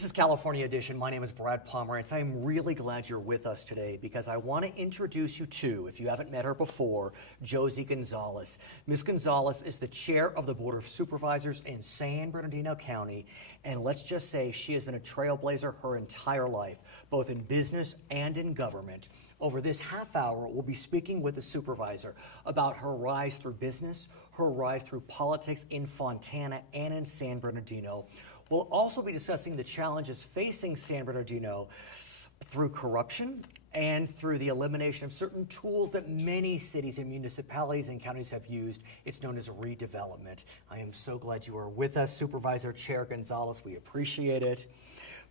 This is California Edition. My name is Brad Pomerance. I am really glad you're with us today because I want to introduce you to, if you haven't met her before, Josie Gonzales. Ms. Gonzales is the chair of the Board of Supervisors in San Bernardino County, and let's just say she has been a trailblazer her entire life, both in business and in government. Over this half hour, we'll be speaking with the supervisor about her rise through business, her rise through politics in Fontana and in San Bernardino. We'll also be discussing the challenges facing San Bernardino through corruption and through the elimination of certain tools that many cities and municipalities and counties have used. It's known as redevelopment. I am so glad you are with us, Supervisor Chair Gonzales. We appreciate it.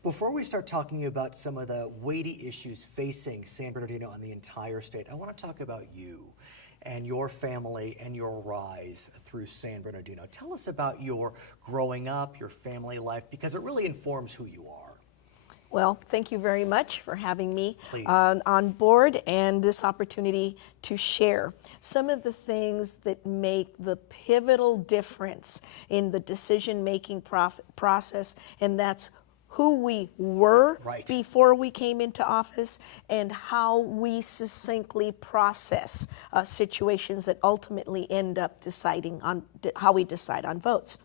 Before we start talking about some of the weighty issues facing San Bernardino and the entire state, I want to talk about you and your family and your rise through San Bernardino. Tell us about your growing up, your family life, because it really informs who you are. Well, thank you very much for having me on board and this opportunity to share some of the things that make the pivotal difference in the decision-making process, and that's who we were before we came into office and how we succinctly process situations that ultimately end up deciding on how we decide on votes.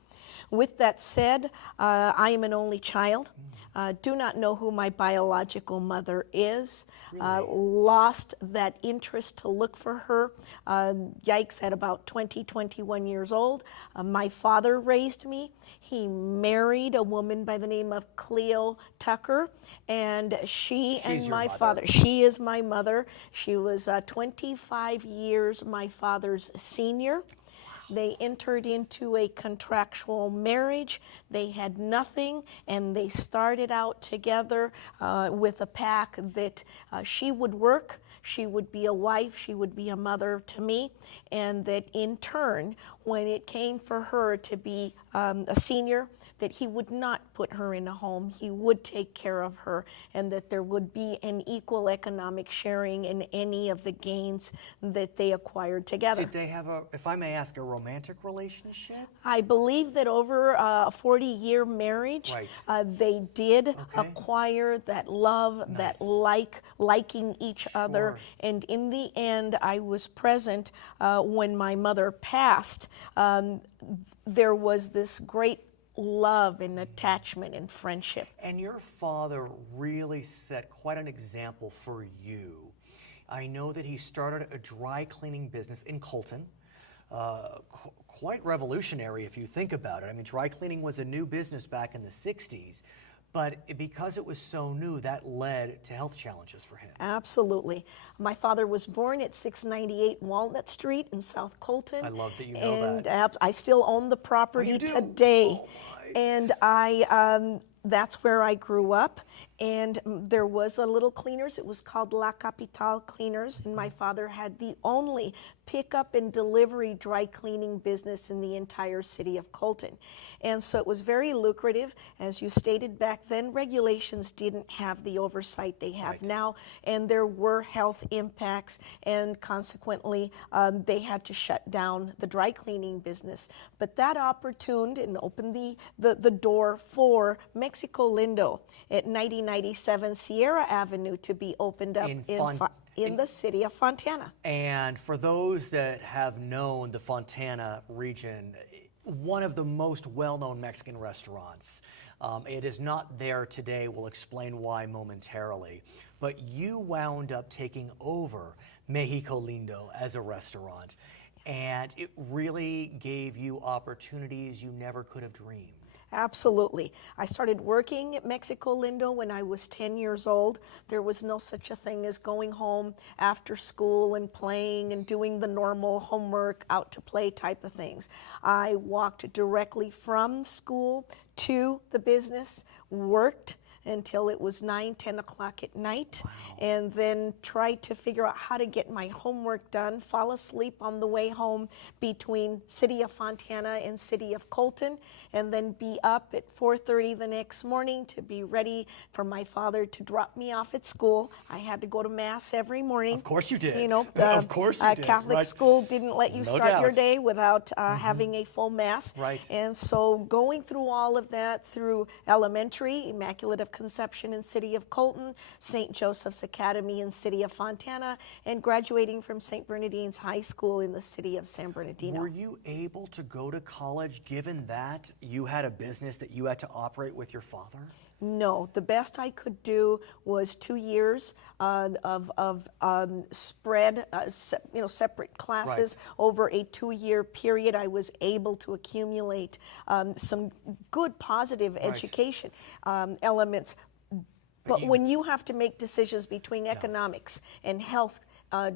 With that said, I am an only child. Do not know who my biological mother is. Lost that interest to look for her, yikes, at about 21 years old. My father raised me. He married a woman by the name of Cleo Tucker, and she is my mother. She was 25 years my father's senior. They entered into a contractual marriage. They had nothing, and they started out together with a pact that she would work, she would be a wife, she would be a mother to me, and that in turn, when it came for her to be a senior, that he would not put her in a home, he would take care of her, and that there would be an equal economic sharing in any of the gains that they acquired together. Did they have, if I may ask, a romantic relationship? I believe that over a 40-year marriage, they did acquire that love, that liking each other, and in the end, I was present when my mother passed. There was this great love and attachment and friendship. And your father really set quite an example for you. I know that he started a dry cleaning business in Colton. Quite revolutionary if you think about it. I mean, dry cleaning was a new business back in the 60s. But because it was so new, that led to health challenges for him. Absolutely. My father was born at 698 Walnut Street in South Colton. I love that you know that. And I still own the property today. And that's where I grew up. And there was a little cleaners. It was called La Capital Cleaners. And my father had the only pickup and delivery dry cleaning business in the entire city of Colton. And so it was very lucrative. As you stated back then, regulations didn't have the oversight they have now. And there were health impacts. And consequently, they had to shut down the dry cleaning business. But that opportuned and opened the door for Mexico Lindo at 9097 Sierra Avenue to be opened up in the city of Fontana. And for those that have known the Fontana region, one of the most well-known Mexican restaurants. It is not there today. We'll explain why momentarily. But you wound up taking over Mexico Lindo as a restaurant. And it really gave you opportunities you never could have dreamed. Absolutely. I started working at Mexico Lindo when I was 10 years old. There was no such a thing as going home after school and playing and doing the normal homework, out to play type of things. I walked directly from school to the business, worked until it was 9, 10 o'clock at night, and then tried to figure out how to get my homework done, fall asleep on the way home between City of Fontana and City of Colton, and then be up at 4:30 the next morning to be ready for my father to drop me off at school. I had to go to Mass every morning. Of course you did. You know, of course you did. Catholic right. school didn't let you No start your doubt. day without having a full Mass. Right. And so going through all of that through elementary, Immaculate of Conception in City of Colton, St. Joseph's Academy in City of Fontana, and graduating from St. Bernardine's High School in the City of San Bernardino. Were you able to go to college given that you had a business that you had to operate with your father? No, the best I could do was 2 years of spread, separate classes over a 2-year period. I was able to accumulate some good, positive education elements. But when you have to make decisions between economics and health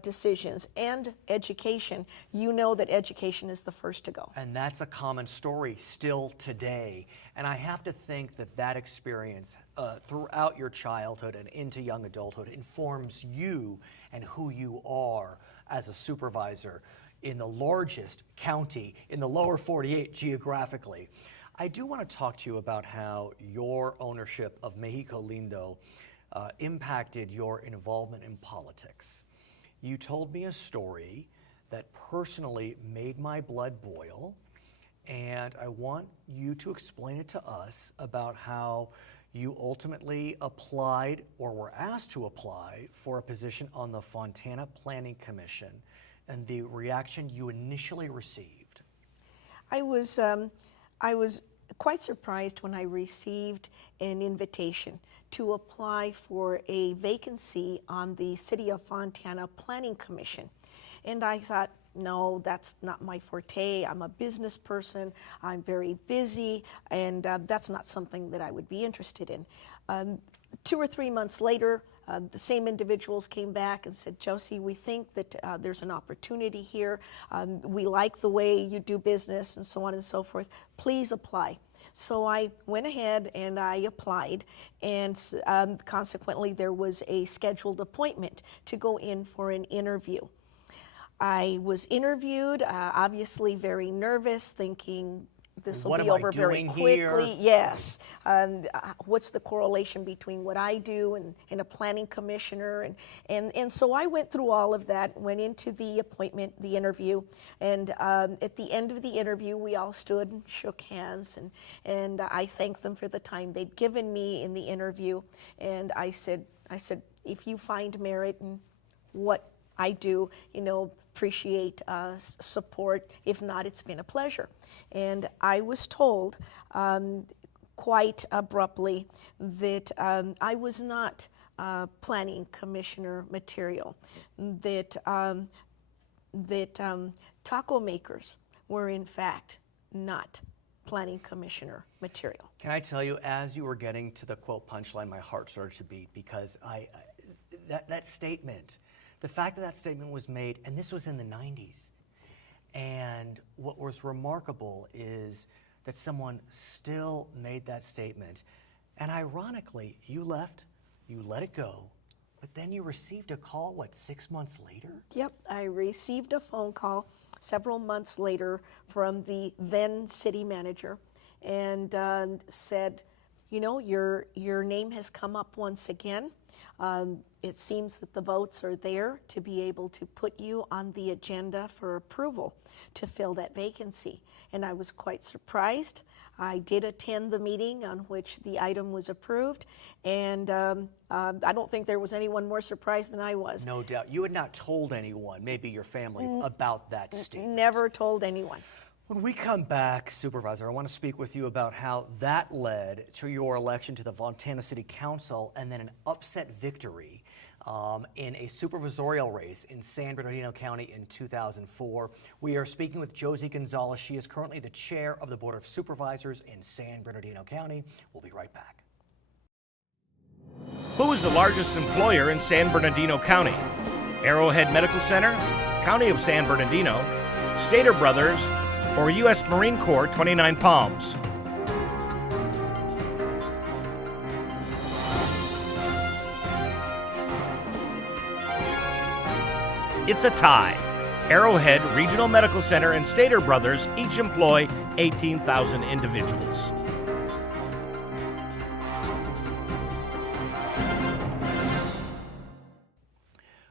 decisions and education, you know that education is the first to go. And that's a common story still today. And I have to think that that experience throughout your childhood and into young adulthood informs you and who you are as a supervisor in the largest county in the lower 48 geographically. I do want to talk to you about how your ownership of Mexico Lindo impacted your involvement in politics. You told me a story that personally made my blood boil, and I want you to explain it to us about how you ultimately applied or were asked to apply for a position on the Fontana Planning Commission and the reaction you initially received. I was quite surprised when I received an invitation to apply for a vacancy on the City of Fontana Planning Commission. And I thought, no, that's not my forte. I'm a business person. I'm very busy, and that's not something that I would be interested in. 2 or 3 months later, the same individuals came back and said, Josie, we think that there's an opportunity here. We like the way you do business and so on and so forth. Please apply. So I went ahead and I applied, and consequently there was a scheduled appointment to go in for an interview. I was interviewed, obviously very nervous, thinking this will be over very quickly. Yes. What's the correlation between what I do and a planning commissioner? And so I went through all of that, went into the appointment, the interview, and at the end of the interview, we all stood and shook hands, and I thanked them for the time they'd given me in the interview. And I said, if you find merit in what I do, appreciate support. If not, it's been a pleasure. And I was told quite abruptly that I was not planning commissioner material, that taco makers were in fact not planning commissioner material. Can I tell you, as you were getting to the quote punchline, my heart started to beat, because that statement, the fact that statement was made, and this was in the 90s, and what was remarkable is that someone still made that statement, and ironically, you left, you let it go, but then you received a call, 6 months later? Yep, I received a phone call several months later from the then city manager, and said, your name has come up once again. It seems that the votes are there to be able to put you on the agenda for approval to fill that vacancy. And I was quite surprised. I did attend the meeting on which the item was approved, and I don't think there was anyone more surprised than I was. No doubt. You had not told anyone, maybe your family, about that statement. Never told anyone. When we come back, Supervisor, I want to speak with you about how that led to your election to the Fontana City Council and then an upset victory in a supervisorial race in San Bernardino County in 2004. We are speaking with Josie Gonzales. She is currently the chair of the Board of Supervisors in San Bernardino County. We'll be right back. Who is the largest employer in San Bernardino County? Arrowhead Medical Center, County of San Bernardino, Stater Brothers, or U.S. Marine Corps 29 Palms? It's a tie. Arrowhead Regional Medical Center and Stater Brothers each employ 18,000 individuals.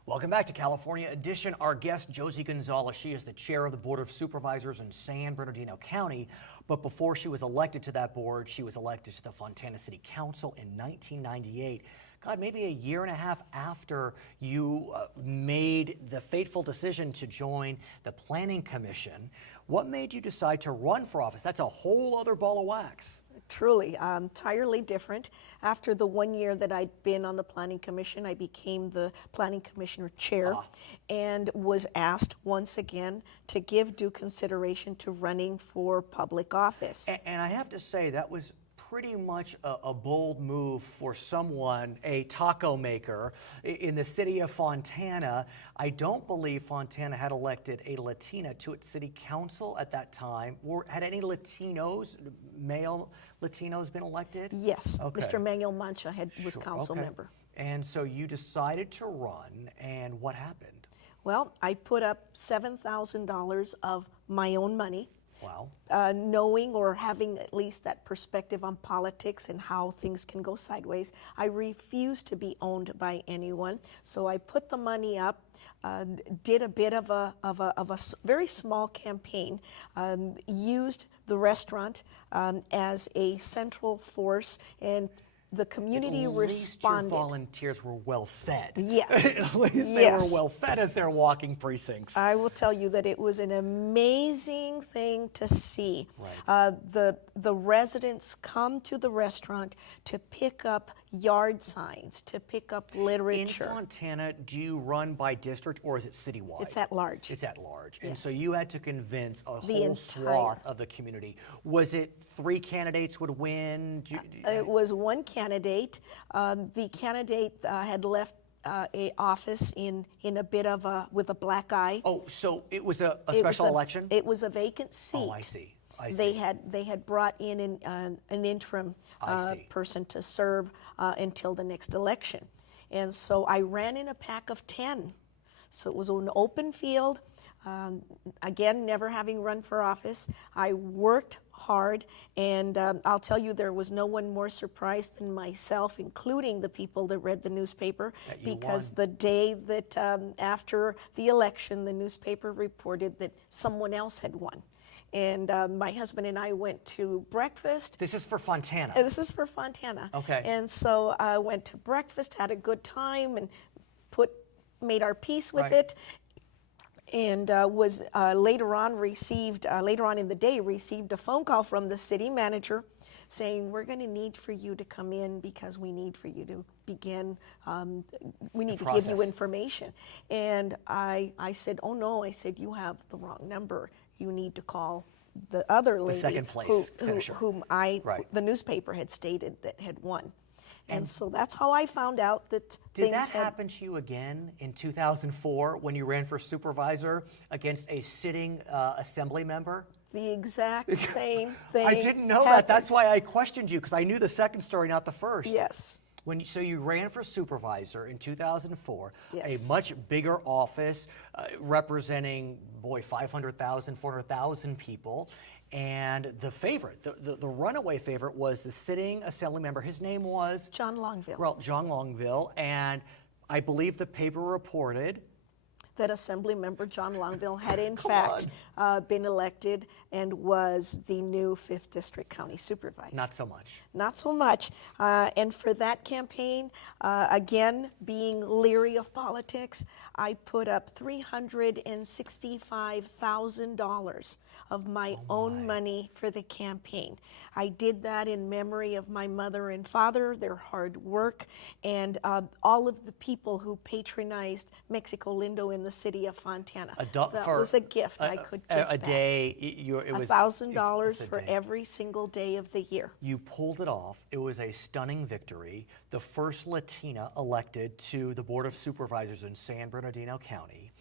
Welcome back to California Edition. Our guest, Josie Gonzales, she is the chair of the Board of Supervisors in San Bernardino County. But before she was elected to that board, she was elected to the Fontana City Council in 1998. God, maybe a year and a half after you made the fateful decision to join the Planning Commission. What made you decide to run for office? That's a whole other ball of wax. Truly, entirely different. After the 1 year that I'd been on the Planning Commission, I became the Planning Commissioner chair and was asked once again to give due consideration to running for public office. And I have to say, that was pretty much a bold move for someone, a taco maker in the city of Fontana. I don't believe Fontana had elected a Latina to its city council at that time. Had any Latinos, male Latinos, been elected? Yes, Okay. Mr. Manuel Mancha was council Okay. member. And so you decided to run, and what happened? Well, I put up $7,000 of my own money. Wow. Knowing or having at least that perspective on politics and how things can go sideways. I refuse to be owned by anyone, so I put the money up, did a bit of a very small campaign, used the restaurant as a central force, and the community At least responded. your volunteers were well fed. Yes. At least they Yes. were well fed as they're walking precincts. I will tell you that it was an amazing thing to see. Right. The residents come to the restaurant to pick up yard signs, to pick up In literature. Fontana, do you run by district or is it citywide? It's at large. It's at large. And so Yes. you had to convince a The whole entire- swath of the community. Was it 3 candidates would win? It was one candidate. The candidate had left a office in a bit of with a black eye. Oh, so it was a It was special election? It was a vacant seat. Oh, I see. I They see. had brought in an interim I see. person to serve until the next election, and so I ran in a pack of 10. So it was an open field. Again, never having run for office, I worked hard, and I'll tell you, there was no one more surprised than myself, including the people that read the newspaper, That you because won. the day that after the election, the newspaper reported that someone else had won. And my husband and I went to breakfast. This is for Fontana. This is for Fontana. Okay. And so I went to breakfast, had a good time, and made our peace with Right. it. And was later on in the day, received a phone call from the city manager saying, we're going to need for you to come in because we need for you to begin, we need to give you process. information. And I said, oh no, I said, you have the wrong number. You need to call the other lady second place finisher. whom Right. the newspaper had stated that had won. And so that's how I found out that Did things that had. happen to you again in 2004 when you ran for supervisor against a sitting assembly member? The exact same thing. I didn't know that. happened. That's why I questioned you, because I knew the second story, not the first. Yes. So you ran for supervisor in 2004, Yes. a much bigger office representing, 500,000, 400,000 people. And the favorite, the runaway favorite was the sitting assembly member. His name was? John Longville. Well, John Longville. And I believe the paper reported That Assembly Member John Longville had in fact been elected and was the new 5th District County Supervisor. not so much. Not so much. And for that campaign, again, being leery of politics, I put up $365,000 of my own money for the campaign. I did that in memory of my mother and father, their hard work, and all of the people who patronized Mexico Lindo in the city of Fontana. That was a gift I could give a back. day. It was $1,000 it's a for day. every single day of the year. You pulled it off. It was a stunning victory. The first Latina elected to the Board of Supervisors in San Bernardino County.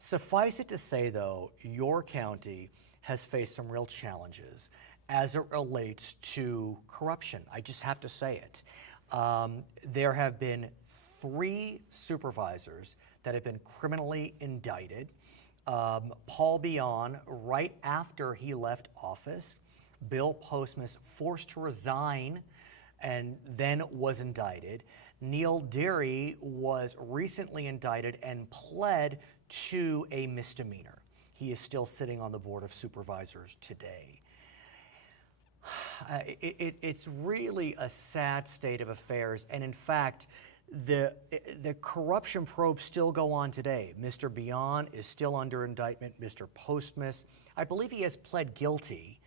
Suffice it to say, though, your county has faced some real challenges as it relates to corruption. I just have to say it. There have been 3 supervisors that had been criminally indicted. Paul Bion, right after he left office, Bill Postmus forced to resign and then was indicted. Neil Deary was recently indicted and pled to a misdemeanor. He is still sitting on the Board of Supervisors today. It's really a sad state of affairs, and in fact, the corruption probes still go on today. Mr. Bion is still under indictment. Mr. Postmus, I believe he has pled guilty,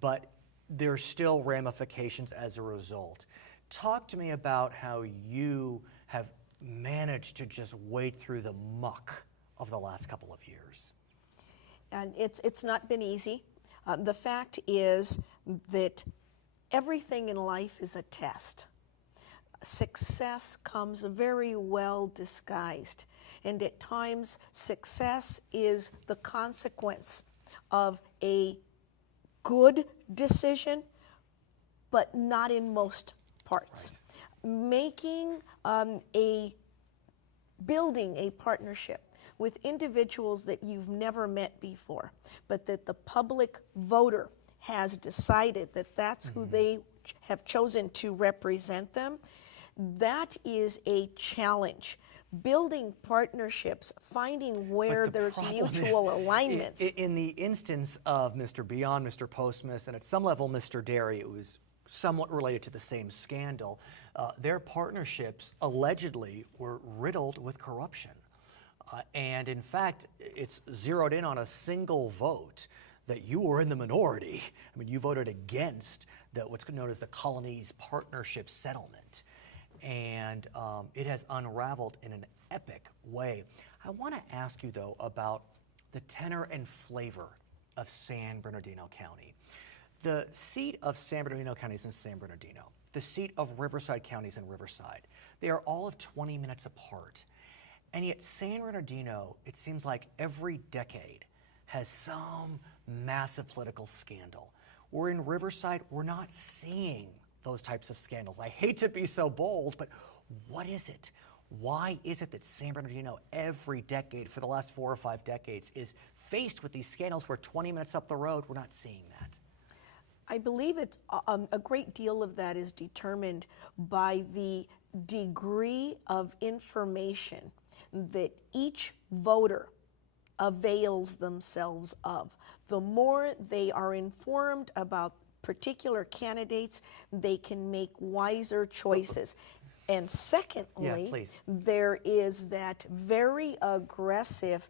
but there's still ramifications as a result. Talk to me about how you have managed to just wade through the muck of the last couple of years. And it's not been easy. The fact is that everything in life is a test. Success comes very well disguised, and at times success is the consequence of a good decision, but not in most parts. Right. Building a partnership with individuals that you've never met before, but that the public voter has decided that that's who they have chosen to represent them, that is a challenge. Building partnerships, finding where there's mutual alignments. In the instance of Mr. Bion, Mr. Postmus, and at some level Mr. Deary, it was somewhat related to the same scandal. Their partnerships allegedly were riddled with corruption. And in fact, it's zeroed in on a single vote that you were in the minority. I mean, you voted against what's known as the Colonies Partnership Settlement. And it has unraveled in an epic way. I want to ask you, though, about the tenor and flavor of San Bernardino County. The seat of San Bernardino County is in San Bernardino. The seat of Riverside County is in Riverside. They are all of 20 minutes apart. And yet San Bernardino, it seems like every decade, has some massive political scandal. Where in Riverside, we're not seeing those types of scandals. I hate to be so bold, but what is it? Why is it that San Bernardino every decade for the last 4 or 5 decades is faced with these scandals where 20 minutes up the road, we're not seeing that? I believe it's a great deal of that is determined by the degree of information that each voter avails themselves of. The more they are informed about particular candidates, they can make wiser choices. And secondly, there is that very aggressive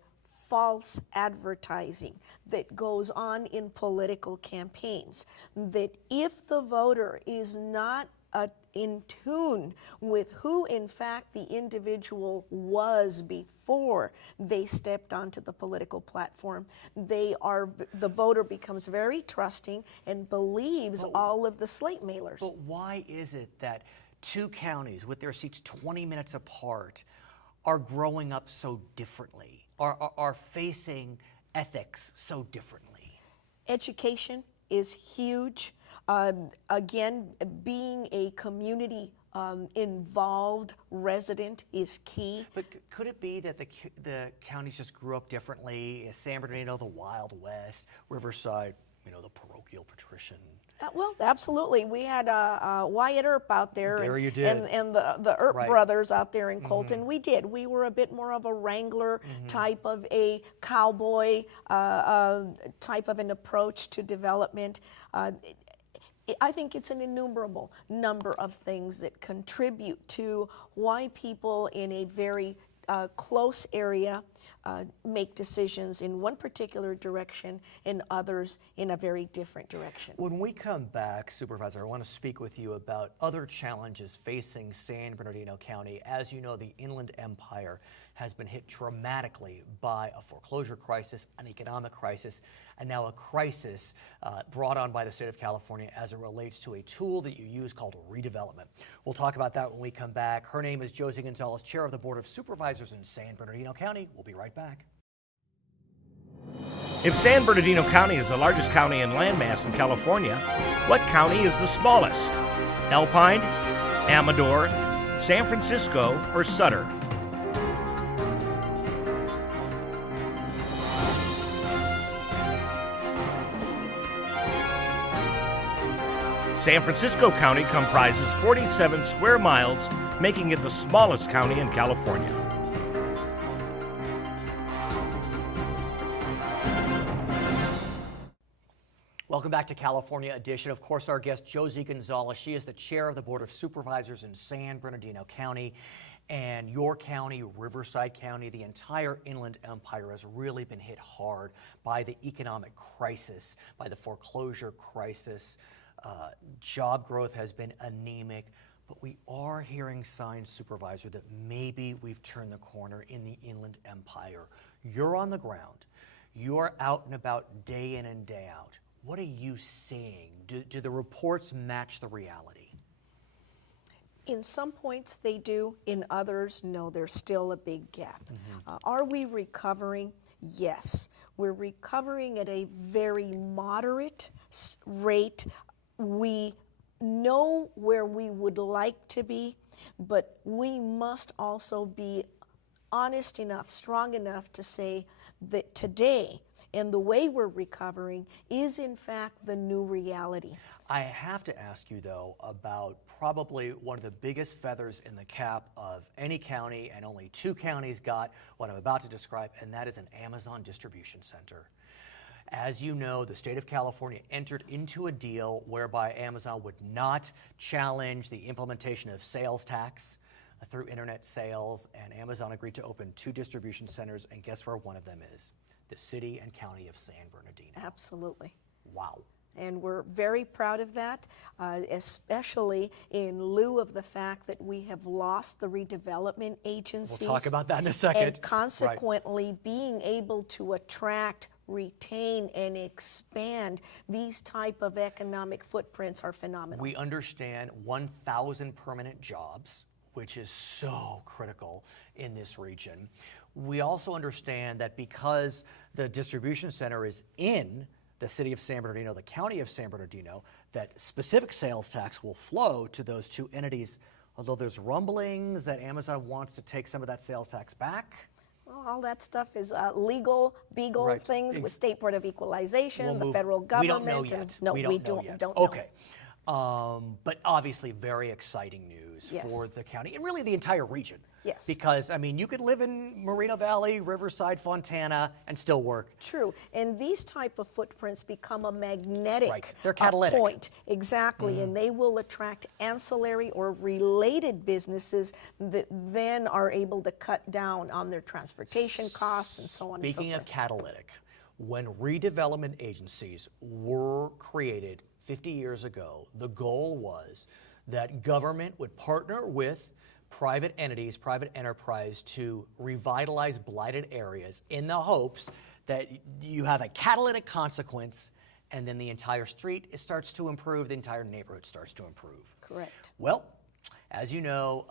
false advertising that goes on in political campaigns, that if the voter is not in tune with who in fact the individual was before they stepped onto the political platform, the voter becomes very trusting and believes all of the slate mailers. But why is it that 2 counties with their seats 20 minutes apart are growing up so differently, are facing ethics so differently? Education is huge. Again, being a community involved resident is key. But could it be that the counties just grew up differently? San Bernardino, the Wild West, Riverside, the parochial patrician. Well, absolutely. We had Wyatt Earp out there. There you did. And the Earp brothers out there in Colton. We did. We were a bit more of a wrangler type of a cowboy type of an approach to development. I think it's an innumerable number of things that contribute to why people in a very close area make decisions in one particular direction and others in a very different direction. When we come back, Supervisor, I want to speak with you about other challenges facing San Bernardino County. As you know, the Inland Empire has been hit dramatically by a foreclosure crisis, an economic crisis, and now a crisis brought on by the state of California as it relates to a tool that you use called redevelopment. We'll talk about that when we come back. Her name is Josie Gonzales, Chair of the Board of Supervisors in San Bernardino County. We'll be right back. If San Bernardino County is the largest county in landmass in California, what county is the smallest? Alpine, Amador, San Francisco, or Sutter? San Francisco County comprises 47 square miles, making it the smallest county in California. Welcome back to California Edition. Of course, our guest, Josie Gonzales. She is the chair of the Board of Supervisors in San Bernardino County. And your county, Riverside County, the entire Inland Empire has really been hit hard by the economic crisis, by the foreclosure crisis. Job growth has been anemic, but we are hearing signs, Supervisor, that maybe we've turned the corner in the Inland Empire. You're on the ground. You're out and about day in and day out. What are you seeing? Do the reports match the reality? In some points they do, in others, no, there's still a big gap. Are we recovering? Yes. We're recovering at a very moderate rate. We know where we would like to be, but we must also be honest enough, strong enough to say that today, and the way we're recovering is in fact the new reality. I have to ask you, though, about probably one of the biggest feathers in the cap of any county, and only two counties got what I'm about to describe, and that is an Amazon distribution center. As you know, the state of California entered into a deal whereby Amazon would not challenge the implementation of sales tax through internet sales, and Amazon agreed to open 2 distribution centers, and guess where one of them is? The city and county of San Bernardino. Absolutely. Wow. And we're very proud of that, especially in lieu of the fact that we have lost the redevelopment agencies. We'll talk about that in a second. And consequently, being able to attract, retain, and expand these type of economic footprints are phenomenal. We understand 1,000 permanent jobs, which is so critical in this region. We also understand that because the distribution center is in the city of San Bernardino, the county of San Bernardino, that specific sales tax will flow to those 2 entities, although there's rumblings that Amazon wants to take some of that sales tax back. Well, all that stuff is legal, beagle things with State Board of Equalization, the federal government. We don't know yet. No, we don't know. Okay. But obviously very exciting news for the county and really the entire region. Yes. Because, I mean, you could live in Moreno Valley, Riverside, Fontana, and still work. True. And these type of footprints become a magnetic They're catalytic. point. Exactly. And they will attract ancillary or related businesses that then are able to cut down on their transportation costs and so on and so forth. Speaking of catalytic, when redevelopment agencies were created 50 years ago, the goal was that government would partner with private entities, private enterprise to revitalize blighted areas in the hopes that you have a catalytic consequence and then the entire street starts to improve, the entire neighborhood starts to improve. Correct. Well, as you know,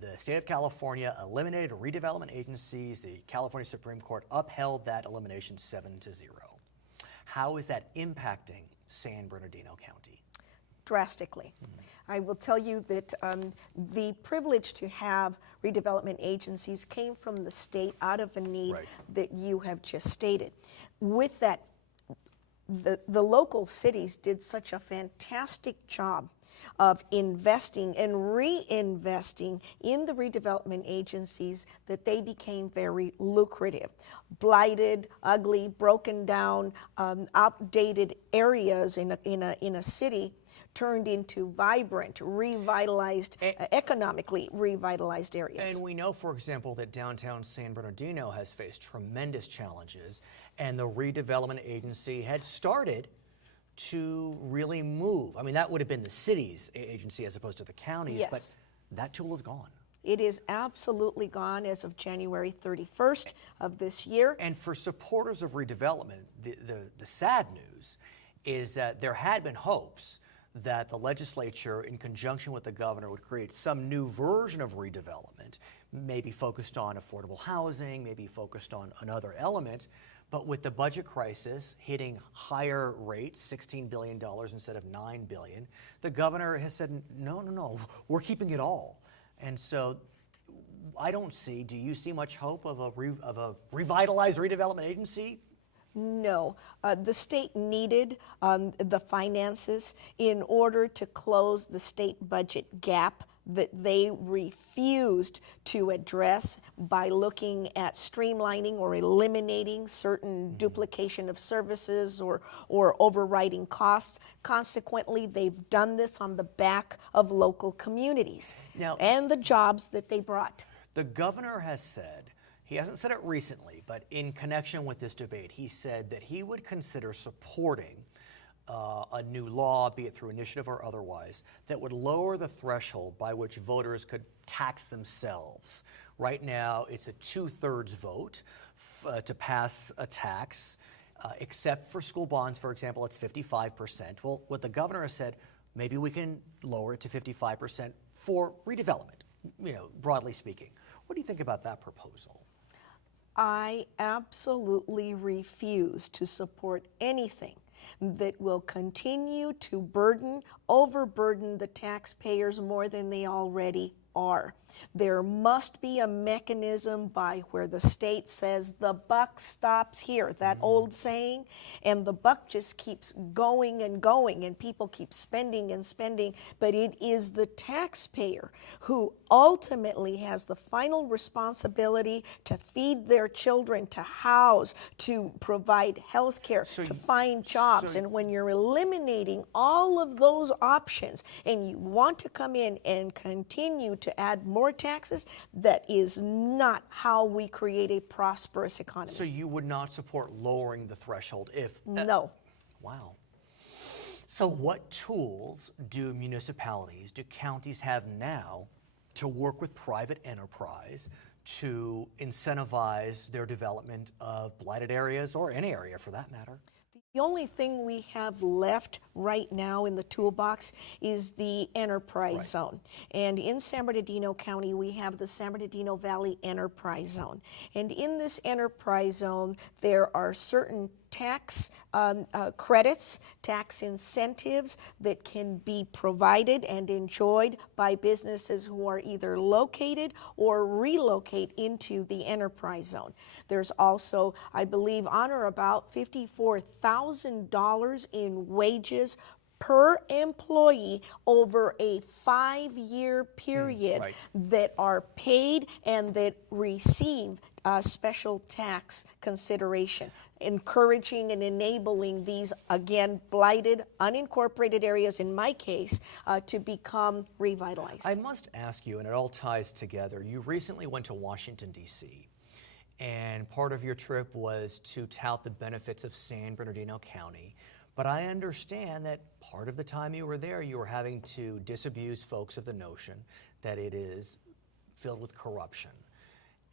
the state of California eliminated redevelopment agencies. The California Supreme Court upheld that elimination 7-0. How is that impacting San Bernardino County? Drastically. I will tell you that the privilege to have redevelopment agencies came from the state out of a need that you have just stated. With that, the local cities did such a fantastic job of investing and reinvesting in the redevelopment agencies that they became very lucrative. Blighted, ugly, broken down, outdated areas in a city turned into vibrant, revitalized, economically revitalized areas. And we know, for example, that downtown San Bernardino has faced tremendous challenges, and the redevelopment agency had started to really move. I mean, that would have been the city's agency as opposed to the county's, but that tool is gone. It is absolutely gone as of January 31st of this year. And for supporters of redevelopment, the sad news is that there had been hopes that the legislature, in conjunction with the governor, would create some new version of redevelopment, maybe focused on affordable housing, maybe focused on another element. But with the budget crisis hitting higher rates, $16 billion instead of $9 billion, the governor has said, no, we're keeping it all. And so I don't see, do you see much hope of a revitalized redevelopment agency? No, the state needed the finances in order to close the state budget gap that they refused to address by looking at streamlining or eliminating certain duplication of services or overriding costs. Consequently, they've done this on the back of local communities and the jobs that they brought. The governor has said, he hasn't said it recently, but in connection with this debate, he said that he would consider supporting a new law, be it through initiative or otherwise, that would lower the threshold by which voters could tax themselves. Right now, it's a 2/3 vote to pass a tax, except for school bonds, for example, it's 55%. Well, what the governor has said, maybe we can lower it to 55% for redevelopment, broadly speaking. What do you think about that proposal? I absolutely refuse to support anything that will continue to overburden the taxpayers more than they already are. There must be a mechanism by where the state says the buck stops here, that old saying, and the buck just keeps going and going, and people keep spending and spending, but it is the taxpayer who ultimately has the final responsibility to feed their children, to house, to provide health care, to find jobs. And when you're eliminating all of those options and you want to come in and continue to add more taxes, that is not how we create a prosperous economy. So you would not support lowering the threshold if... No. Wow. So what tools do municipalities, do counties have now to work with private enterprise to incentivize their development of blighted areas, or any area for that matter? The only thing we have left right now in the toolbox is the enterprise zone. And in San Bernardino County, we have the San Bernardino Valley Enterprise Zone. And in this enterprise zone, there are certain tax credits, tax incentives that can be provided and enjoyed by businesses who are either located or relocate into the enterprise zone. There's also, I believe, on or about $54,000 in wages per employee over a 5-year period that are paid and that receive special tax consideration, encouraging and enabling these, again, blighted, unincorporated areas, in my case, to become revitalized. I must ask you, and it all ties together, you recently went to Washington, D.C., and part of your trip was to tout the benefits of San Bernardino County. But I understand that part of the time you were there, you were having to disabuse folks of the notion that it is filled with corruption.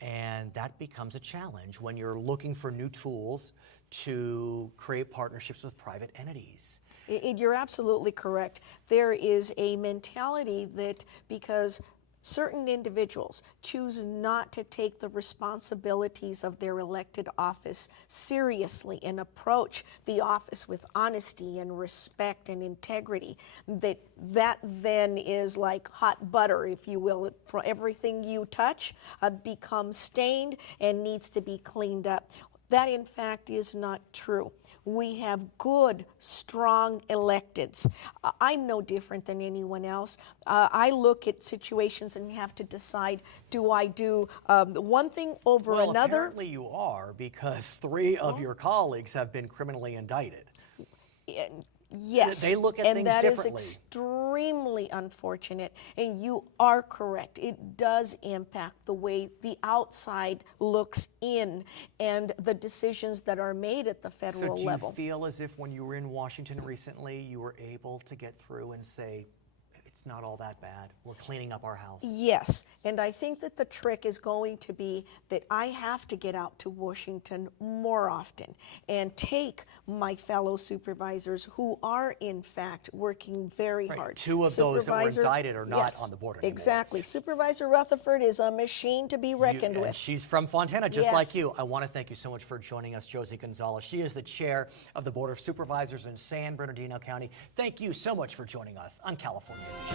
And that becomes a challenge when you're looking for new tools to create partnerships with private entities. You're absolutely correct. There is a mentality that because certain individuals choose not to take the responsibilities of their elected office seriously and approach the office with honesty and respect and integrity, that then is like hot butter, if you will. For everything you touch becomes stained and needs to be cleaned up. That, in fact, is not true. We have good, strong electeds. I'm no different than anyone else. I look at situations and have to decide, do I do one thing over another? Well, apparently you are, because 3 of your colleagues have been criminally indicted. Yes, they look at and things that differently. is extremely unfortunate. And you are correct. It does impact the way the outside looks in and the decisions that are made at the federal level. So do you feel as if when you were in Washington recently, you were able to get through and say, it's not all that bad, we're cleaning up our house? Yes, and I think that the trick is going to be that I have to get out to Washington more often and take my fellow supervisors who are in fact working very hard. 2 of those that were indicted are not on the board anymore. Exactly. Supervisor Rutherford is a machine to be reckoned with. She's from Fontana, just like you. I want to thank you so much for joining us, Josie Gonzales. She is the chair of the Board of Supervisors in San Bernardino County. Thank you so much for joining us on California Vision.